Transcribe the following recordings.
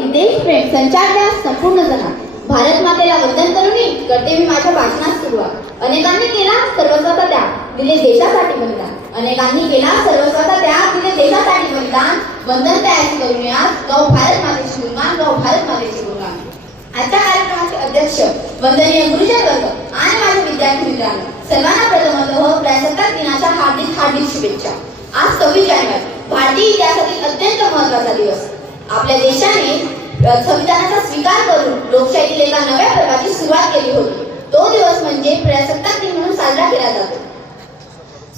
ती देशप्रेम संचारण्यास संपूर्ण जगात. भारत मातेला वंदन करूनी करते मी माझ्या भाषणात सुरुवात. अनेकांनी केला सर्वस्वाचा त्याग, दिले देशासाठी बलिदान. अनेकांनी केला सर्वस्वाचा त्याग, दिले देशासाठी बलिदान. वंदन तयारी करूया गाव भारत मातेचे गुणगान, गाव भारत मातेचे गुणगान. आजच्या कार्यक्रमाचे अध्यक्ष वंदनीय गुरुजन वर्ग आणि माझे विद्यार्थी मित्रांनो, सर्वांना प्रथमतः प्रजासत्ताक दिनाच्या हार्दिक हार्दिक शुभेच्छा. आज 26 जानेवारी भारतीय इतिहासातील अत्यंत महत्त्वाचा दिवस. आपल्या देशाने संविधानाचा स्वीकार करून लोकशाहीतील एका नव्या पर्वाची सुरुवात केली होती. तो दिवस म्हणजे प्रजासत्ताक दिन म्हणून साजरा केला जातो.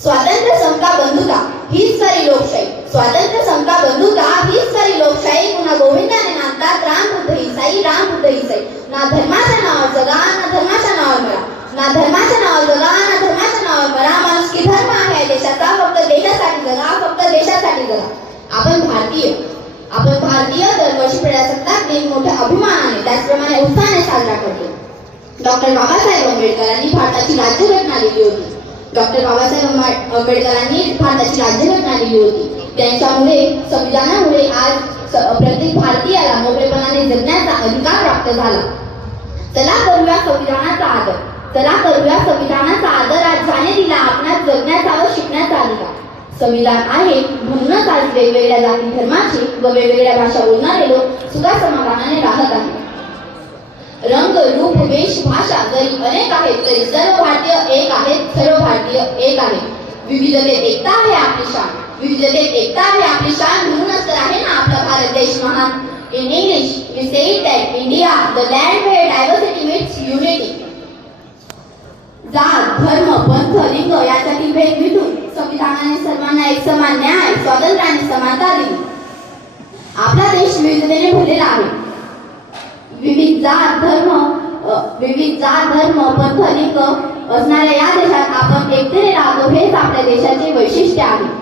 स्वातंत्र्य समता बंधुता हीच खरी लोकशाही. स्वातंत्र्य समता बंधुता हीच खरी लोकशाही. पुन्हा गोविंदाने नांदतात राम बुद्ध ईसाई, राम बुद्ध ईसाई. ना धर्माच्या नावावर जगा, ना धर्माच्या नावावर मरा. ना धर्माच्या नावावर जगा, ना धर्माच्या नावावर मरा. माणुसकी धर्म आहे देशाचा, फक्त देशासाठी जगा, फक्त देशासाठी जगा. आपण भारतीय दरवर्षी प्रजासत्ताक दिन मोठ्या अभिमानाने त्याचप्रमाणे उत्साहाने साजरा करतो. डॉक्टर बाबासाहेब आंबेडकरांनी भारताची राज्यघटना लिहिली होती. डॉक्टर बाबासाहेब आंबेडकरांनी भारताची राज्यघटना लिहिली होती. त्यांच्यामुळे संविधानामुळे आज प्रत्येक भारतीयाला मोकळेपणाने जगण्याचा अधिकार प्राप्त झाला. चला करूया संविधानाचा आदर. चला करूया संविधानाचा आदर. आज जाणे दिला आपणास जगण्याचा व शिकण्याचा अधिकार. संविधान आहे म्हणूनच आज वेगवेगळ्या जाती धर्माचे व वेगवेगळ्या भाषा बोलणारे लोक सुद्धा समाधानाने राहत आहेत. रंग रूप वेश भाषा जरी अनेक आहेत तरी सर्व भारतीय एक आहेत. सर्व भारतीय एक आहेत. विविधतेत एकता आहे आपली शान. विविधतेत एकता आहे आपली शान. म्हणूनच तर आहे ना आपला भारत देश महान. In English we say that India the land where diversity meets unity. जात धर्म पंथ लिंग याच्यातील भेद मिटून संविधानाने सर्वांना एक समान न्याय स्वातंत्र्य आणि समानता दिली. आपला देश विविधतेने भरलेला आहे. विविध जात धर्म पंथ लिंग असणाऱ्या या देशात आपण एकतेने राहतो. हेच आपल्या देशाचे वैशिष्ट्य आहे.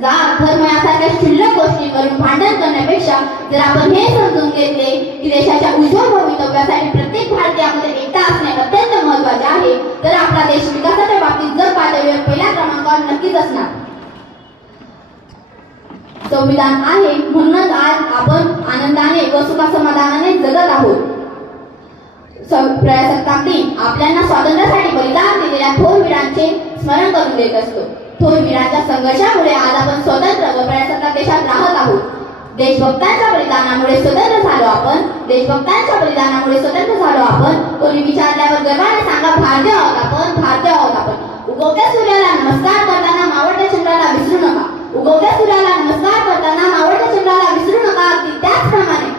जात धर्म यासारख्या क्षुल्लक गोष्टी करून भांडण करण्यापेक्षा जर आपण हे समजून घेतले की देशाच्या उज्ज्वल भवितव्यासाठी प्रत्येक भारतीयामध्ये एकता असणे अत्यंत महत्त्वाचे आहे, तर आपला देश विकासाच्या बाबतीत जग पातळीवर पहिल्या क्रमांकावर नक्कीच असणार. संविधान आहे म्हणूनच आज आपण आनंदाने व सुखासमाधानाने जगत आहोत. प्रजासत्ताक दिन आपल्याला स्वातंत्र्यासाठी बलिदान दिलेल्या थोर वीरांचे स्मरण करून देत असतो. थोर वीरांच्या संघर्षामुळे आज आपण स्वतंत्र व प्रजासत्ताक देशात राहत आहोत. देशभक्तांच्या बलिदानामुळे स्वतंत्र झालो आपण. देशभक्तांच्या बलिदानामुळे स्वतंत्र झालो आपण. कोणी विचारल्यावर गर्वाने सांगा भारतीय आहोत आपण, भारतीय आहोत आपण. उगवत्या सूर्याला नमस्कार करताना मावळत्या चंद्राला विसरू नका. उगवत्या सूर्याला नमस्कार करताना मावळत्या चंद्राला विसरू नका. त्याचप्रमाणे